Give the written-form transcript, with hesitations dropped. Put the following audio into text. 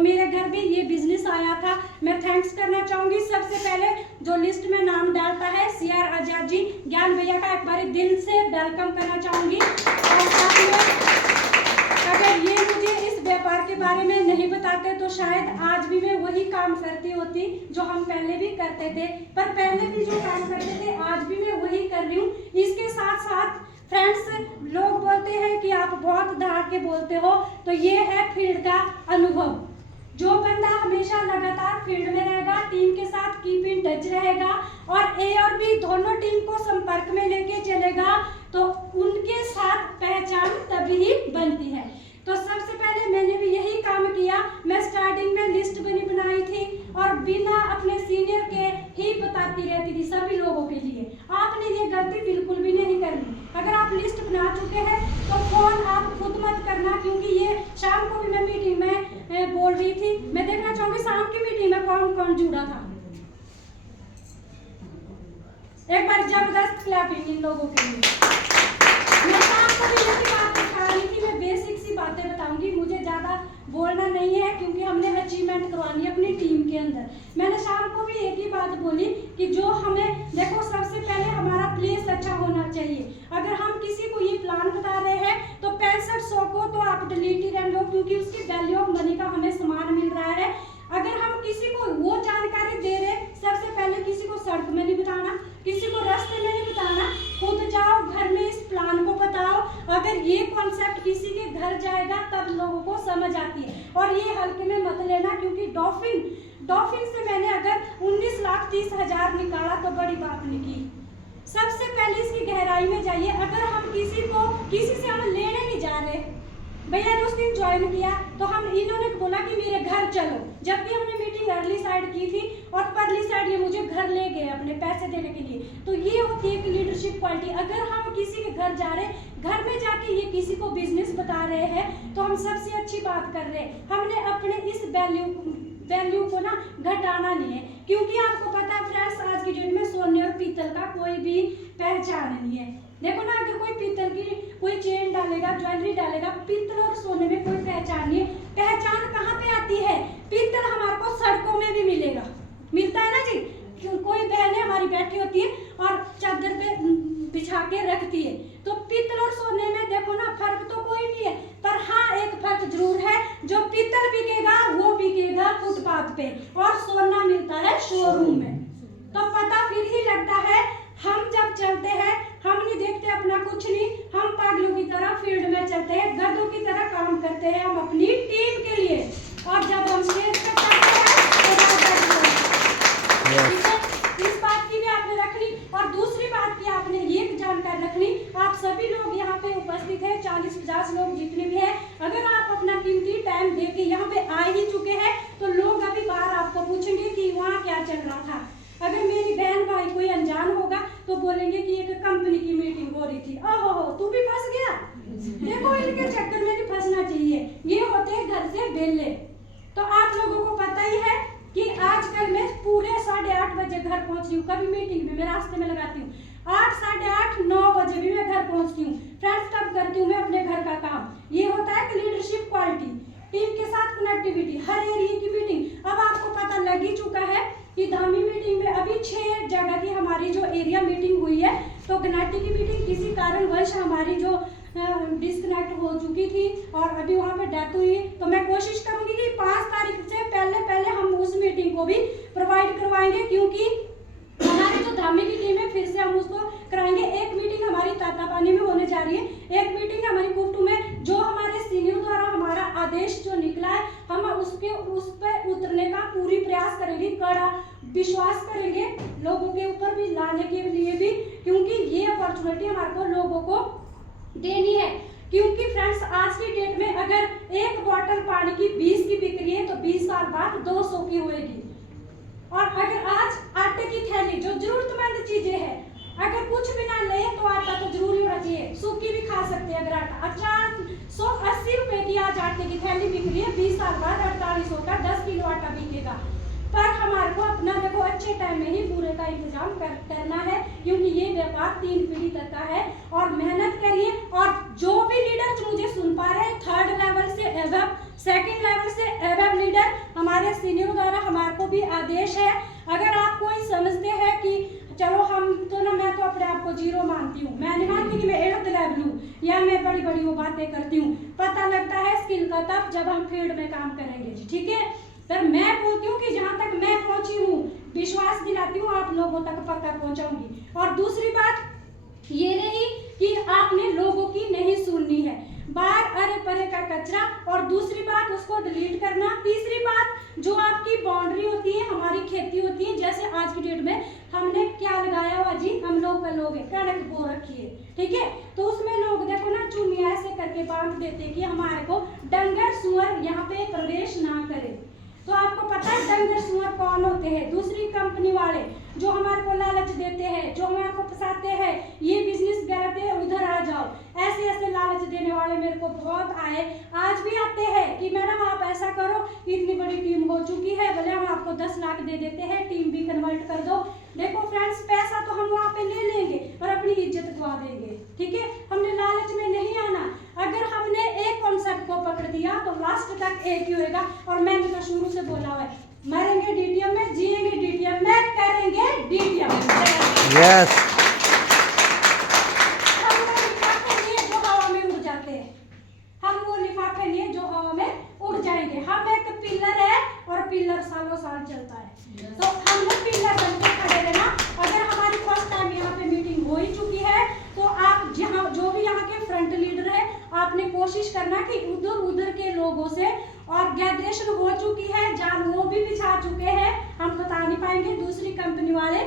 मेरे घर में ये बिजनेस आया था। मैं थैंक्स करना चाहूंगी सबसे पहले जो लिस्ट में नाम डालता है CR आजाद जी, ज्ञान भैया का एक बार दिल से वेलकम करना चाहूंगी। और साथ में अगर ये मुझे इस व्यापार के बारे में नहीं बताते तो शायद आज भी मैं वही काम करती होती जो हम पहले भी करते थे, पर पहले भी जो काम करते थे आज भी मैं वही कर रही हूँ। इसके साथ साथ फ्रेंड्स, लोग बोलते हैं कि आप बहुत दहाड़ के बोलते हो, तो ये है फील्ड का अनुभव। जो बंदा हमेशा लगातार फील्ड में रहेगा, टीम के साथ कीप इन टच रहेगा और A और B दोनों टीम को संपर्क में लेके चलेगा, तो उनके साथ पहचान तभी ही बनती है। तो सबसे पहले मैंने भी यही काम किया। मैं स्टार्टिंग में लिस्ट बनाई थी और बिना अपने सीनियर के ही बताती रहती थी सभी लोगों के लिए। आपने ये गलती बिल्कुल भी नहीं करनी। अगर आप लिस्ट बना चुके हैं तो फोन आप खुद मत करना, क्योंकि ये शाम को भी मैं मीटिंग में बोल रही थी। मैं देखना चाहूंगी शाम की मीटिंग में कौन कौन जुड़ा था। एक बार जबरदस्त क्लैपिंग इन लोगों के लिए। मैं शाम को भी यही बात दिखा रही थी। मैं बेसिक सी बातें बताऊंगी, मुझे ज्यादा बोलना नहीं है क्योंकि हमने अचीवमेंट करवानी है अपनी टीम के अंदर। मैंने शाम को भी एक ही बात बोली कि जो हमें देखो, सबसे पहले हमारा प्लेस अच्छा होना चाहिए। अगर हम किसी को ये प्लान बता रहे हैं तो 6500 को तो आप डिलीट ही रहने लो, क्योंकि उसकी वैल्यू ऑफ मनी का हमें सामान मिल रहा है। अगर हम किसी को वो जानकारी दे रहे, सबसे पहले किसी को सड़क में नहीं बताना, किसी को रास्ते में नहीं बताना, खुद जाओ घर में इस प्लान को बताओ। अगर ये कॉन्सेप्ट किसी के घर जाएगा तब लोगों को समझ आती है। और ये हल्के में मत लेना, क्योंकि डॉल्फिन से मैंने अगर 19,30,000 निकाला तो बड़ी बात नहीं की। सबसे पहले इसकी गहराई में जाइए। अगर हम किसी से हम लेने नहीं जा रहे, भैया ने उस दिन ज्वाइन किया तो हम इन्होंने बोला कि मेरे घर चलो, जबकि हमने मीटिंग अर्ली साइड की थी और परली साइड ये मुझे घर ले गए अपने पैसे देने के लिए। तो ये होती है एक लीडरशिप क्वालिटी। अगर हम किसी के घर जा रहे, घर में जाके ये किसी को बिजनेस बता रहे हैं तो हम सबसे अच्छी बात कर रहे हैं। हमने अपने इस वैल्यू को ना घटाना नहीं है, क्योंकि आपको पता है फ्रेंड्स, आज की डेट में सोने और पीतल का कोई भी पहचान नहीं है। देखो ना, अगर कोई पीतल की कोई चेन डालेगा, ज्वेलरी डालेगा, पीतल और सोने में कोई पहचान नहीं है। पहचान कहाँ पे आती है? पीतल हमारे को सड़कों में भी मिलता है ना जी। कोई बहनें हमारी बैठी होती है और चादर पे बिछा के रखती है। तो पीतल और सोने में देखो ना, फर्क तो कोई नहीं है, पर हाँ एक फर्क जरूर है, जो पीतल बिकेगा वो बिकेगा फुटपाथ पे और सोना मिलता है शोरूम में। तो पता फिर ही लगता है। हम जब चलते हैं हम नहीं देखते अपना कुछ नहीं, हम पागलों की तरह फील्ड में चलते हैं, गधों की तरह काम करते हैं हम अपनी टीम के लिए। और जब हम स्टेज पे चलते हैं तो इस बात की भी आपने रखनी। और दूसरी बात की आपने ये जानकारी रखनी, आप सभी लोग यहाँ पे उपस्थित हैं, 40-50 लोग जितने भी हैं, अगर आप अपना कीमती टाइम दे के यहाँ पे आ ही चुके हैं तो लोग अभी बाहर आपको पूछेंगे कि वहाँ क्या चल रहा था। अगर मेरी बहन भाई कोई अनजान होगा तो बोलेंगे कि एक कंपनी की मीटिंग हो रही थी। ओहो, तू भी फंस गया। देखो, इनके चक्कर में नहीं फंसना चाहिए। ये होते हैं घर से बेले। तो आप लोगों को पता ही है कि आजकल मैं पूरे 8:30 बजे घर पहुंच रही हूँ। कभी मीटिंग में मैं रास्ते में लगाती हूँ 8, 8:30, 9 बजे भी मैं घर पहुंचती हूँ। फ्रेंड्स, तब करती हूँ मैं अपने घर का काम। ये होता है कि लीडरशिप क्वालिटी, टीम के साथ कनेक्टिविटी, हर एरिया की मीटिंग। अब आपको पता लग ही चुका है कि धामी मीटिंग में अभी 6 जगह की हमारी जो एरिया मीटिंग हुई है। तो गनाटी की मीटिंग किसी कारणवश हमारी जो डिस्कनेक्ट हो चुकी थी और अभी वहाँ पे डेथ हुई। तो मैं कोशिश करूंगी कि 5 तारीख से पहले हम उस मीटिंग को भी प्रोवाइड करवाएंगे, क्योंकि हमारी जो धामी की टीम है फिर से हम उसको कराएंगे। एक मीटिंग हमारी तातापानी में होने जा रही है, एक मीटिंग हमारी कुफ्टू में। जो हमारे सीनियर द्वारा हमारा आदेश जो निकला है, हम उस पर उतरने का पूरी प्रयास करेंगे, कड़ा विश्वास करेंगे लोगों के ऊपर भी लाने के लिए भी, क्योंकि ये अपॉर्चुनिटी हमारे को लोगों को देनी है। क्योंकि फ्रेंड्स, आज की डेट में अगर एक बोतल पानी की 20 की बिक रही है तो 20 साल बाद 200 की होगी। और अगर आज आटे की थैली, जो जरूरतमंद चीजें हैं, अगर कुछ भी ना ले तो आटा तो जरूरी होना चाहिए। सूखी भी खा सकते हैं अगर आटा। 480 रुपए की आज आटे की थैली बिक रही है, 20 साल बाद 4800 का 10 किलो आटा बिकेगा। पर हमारे को अपना देखो अच्छे टाइम में ही पूरे का इंतजाम करना है, क्योंकि ये व्यापार 3 पीढ़ी तक का है। और मेहनत करिए। और जो भी लीडर मुझे सुन पा रहे हैं, 3rd लेवल से एवब, 2nd लेवल से एवब लीडर, हमारे सीनियर द्वारा हमारे को भी आदेश है, अगर आप कोई समझते हैं कि चलो हम तो ना, मैं तो अपने आप को जीरो मानती हूँ, मैं नहीं मानती कि मैं एट लेवल हूँ या मैं बड़ी बड़ी वो बातें करती हूँ। पता लगता है स्किल का तब जब हम फील्ड में काम करेंगे जी, ठीक है। पर मैं बोलती हूँ कि जहाँ तक मैं पहुंची हूँ, विश्वास दिलाती हूँ आप लोगों तक पक्का पहुंचाऊंगी। और दूसरी बात ये नहीं कि आपने लोगों की नहीं सुननी है, बाहर अरे परे का कचरा, और दूसरी बात उसको डिलीट करना। तीसरी बात, जो आपकी बाउंड्री होती है, हमारी खेती होती है, जैसे आज की डेट में हमने क्या लगाया हुआ जी, हम लोग का लोग है कणक बो रखी है, ठीक है। तो उसमें लोग देखो ना चुनिया ऐसे करके बांध देते कि हमारे को डंगर सुअर यहाँ पे प्रवेश ना करे। तो आपको पता है डंगर सुअर कौन होते हैं? दूसरी कंपनी वाले जो हमारे को लालच देते हैं, जो हमारे को फंसाते हैं, ये बिजनेस गलत है उधर आ जाओ, ऐसे ऐसे लालच देने वाले मेरे को बहुत आए, आज भी आते हैं कि मैडम आप ऐसा करो, इतनी बड़ी टीम हो चुकी है, भले हम आपको 10 लाख दे देते हैं, टीम भी कन्वर्ट कर दो। देखो फ्रेंड्स, पैसा तो हम वहाँ पे ले लेंगे और अपनी इज्जत गवा देंगे, ठीक है। हमने लालच में नहीं आना। अगर हमने एक कॉन्सेप्ट को पकड़ दिया तो लास्ट तक एक ही होगा। और मैंने तो शुरू से बोला हुआ है, मरेंगे डीटीएम में, जिएंगे डीटीएम में, करेंगे डीटीएम में। यस। हम वो लिफाफे लिए जो हवा में उड़ जाते हैं, हम वो लिफाफे लिए जो हवा में उड़ जाएंगे। हम एक पिलर है और पिलर सालों साल चलता है, तो हम लोग पिलर बन के खड़े रहना। अगर हमारी फर्स्ट टाइम यहाँ पे मीटिंग हो ही चुकी है तो आप जहाँ जो भी यहाँ के फ्रंट लीडर है, आपने कोशिश करना कि उधर के लोगों से, और ग्रेजुएशन हो चुकी है, जान वो भी बिछा चुके हैं, हम बता नहीं पाएंगे, दूसरी कंपनी वाले